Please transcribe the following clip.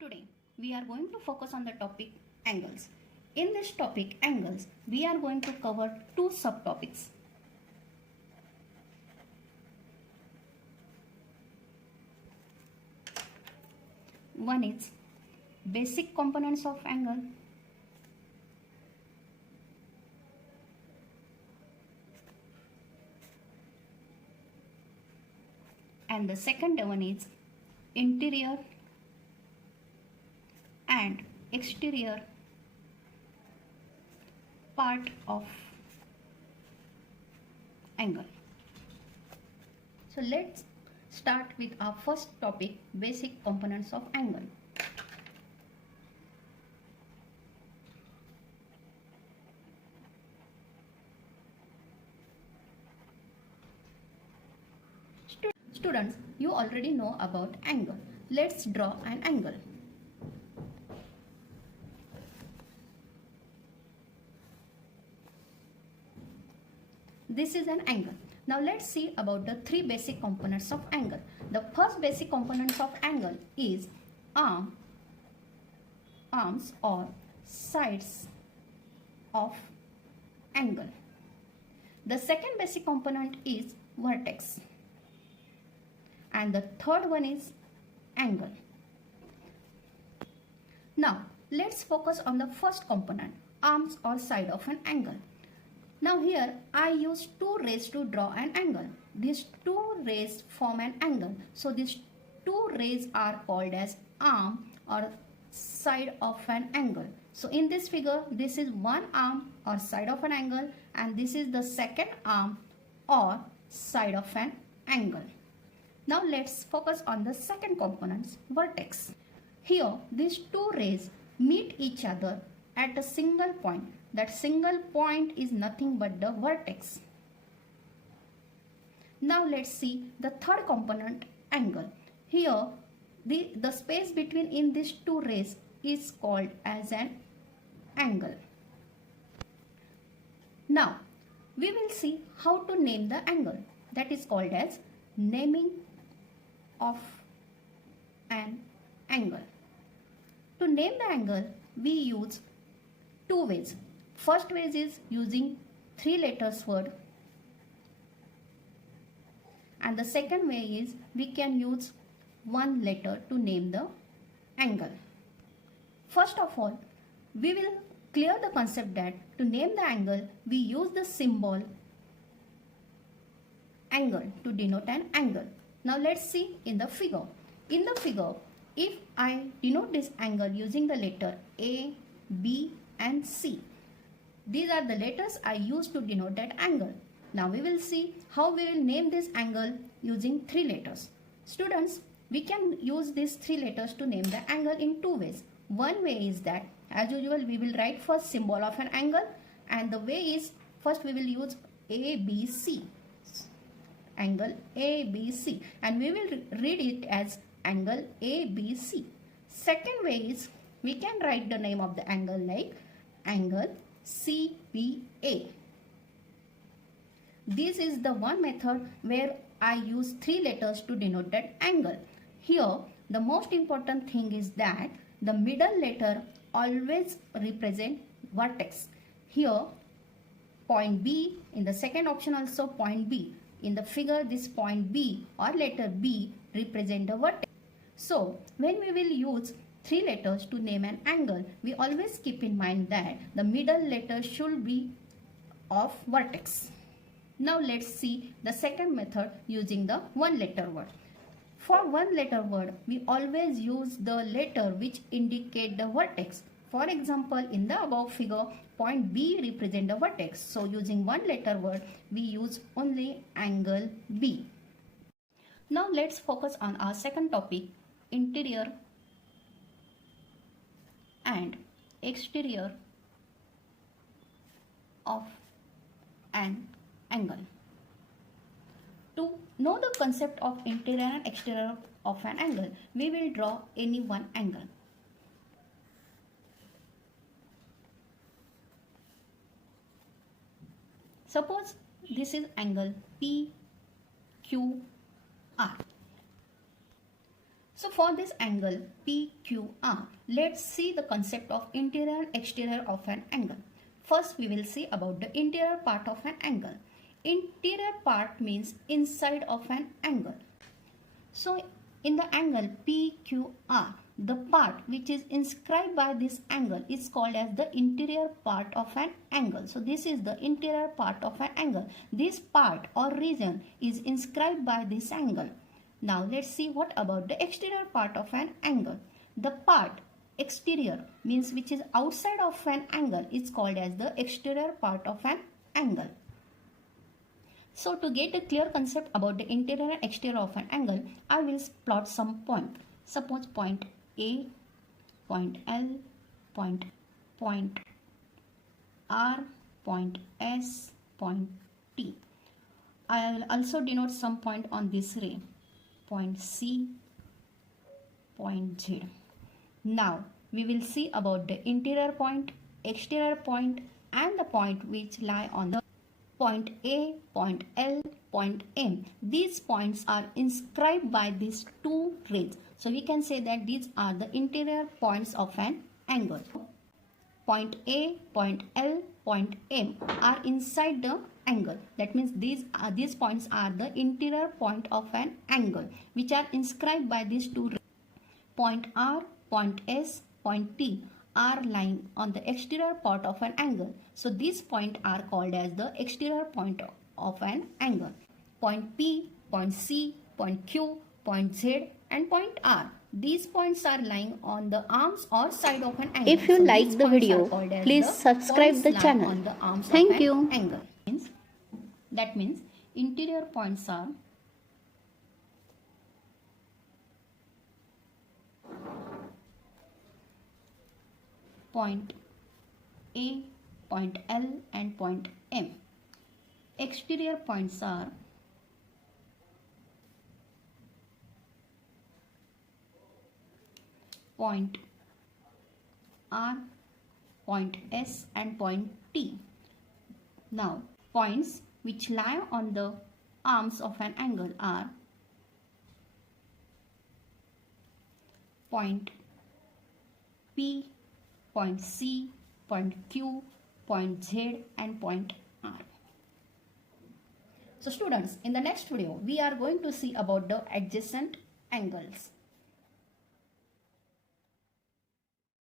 Today we are going to focus on the topic angles. In this topic angles, we are going to cover two subtopics. One is basic components of angle, and the second one is interior and exterior part of angle. So let's start with our first topic, basic components of angle. Students, you already know about angle. Let's draw an angle. This is an angle. Now let's see about the three basic components of angle. The first basic components of angle is arms or sides of angle. The second basic component is vertex. And the third one is angle. Now let's focus on the first component, arms or side of an angle. Now here I use two rays to draw an angle. These two rays form an angle. So these two rays are called as arm or side of an angle. So in this figure, this is one arm or side of an angle, and this is the second arm or side of an angle. Now let's focus on the second component, vertex. Here these two rays meet each other at a single point. That single point is nothing but the vertex. Now let's see the third component, angle. Here the space between in these two rays is called as an angle. Now we will see how to name the angle. That is called as naming of an angle. To name the angle, we use two ways. First way is using three letters word, and the second way is we can use one letter to name the angle. First of all, we will clear the concept that to name the angle, we use the symbol angle to denote an angle. Now let's see in the figure. In the figure, if I denote this angle using the letter A, B and C, these are the letters I use to denote that angle. Now we will see how we will name this angle using three letters. Students, we can use these three letters to name the angle in two ways. One way is that, as usual, we will write first symbol of an angle, and the way is first we will use ABC. Angle ABC, and we will read it as angle ABC. Second way is we can write the name of the angle like angle CBA. This is the one method where I use three letters to denote that angle. Here the most important thing is that the middle letter always represent vertex. Here point B, in the second option also point B. In the figure, this point B or letter B represent the vertex. So when we will use three letters to name an angle, we always keep in mind that the middle letter should be of vertex. Now let's see the second method using the one letter word. For one letter word, we always use the letter which indicate the vertex. For example, in the above figure, point B represent the vertex. So using one letter word, we use only angle B. Now let's focus on our second topic, interior and exterior of an angle. To know the concept of interior and exterior of an angle, we will draw any one angle. Suppose this is angle PQR. So for this angle PQR, let's see the concept of interior and exterior of an angle. First we will see about the interior part of an angle. Interior part means inside of an angle. So in the angle PQR, the part which is inscribed by this angle is called as the interior part of an angle. So this is the interior part of an angle. This part or region is inscribed by this angle. Now let's see what about the exterior part of an angle. The part exterior means which is outside of an angle is called as the exterior part of an angle. So to get a clear concept about the interior and exterior of an angle, I will plot some point. Suppose point A, point L, point R, point S, point T. I will also denote some point on this ray. Point C, point Z. Now we will see about the interior point, exterior point and the point which lie on the point A, point L, point M. These points are inscribed by these two rays. So we can say that these are the interior points of an angle. Point A, point L, point M are inside the angle. That means these points are the interior point of an angle which are inscribed by these two rays. Point R, point S, point T are lying on the exterior part of an angle. So these points are called as the exterior point of an angle. Point P, point C, point Q, point Z and point R. These points are lying on the arms or side of an angle. If you like the video, please subscribe the channel. Thank you. Angle. That means interior points are point A, point L and point M. Exterior points are point R, point S and point T. Now points which lie on the arms of an angle are point P, point C, point Q, point Z and point R. So students, in the next video we are going to see about the adjacent angles.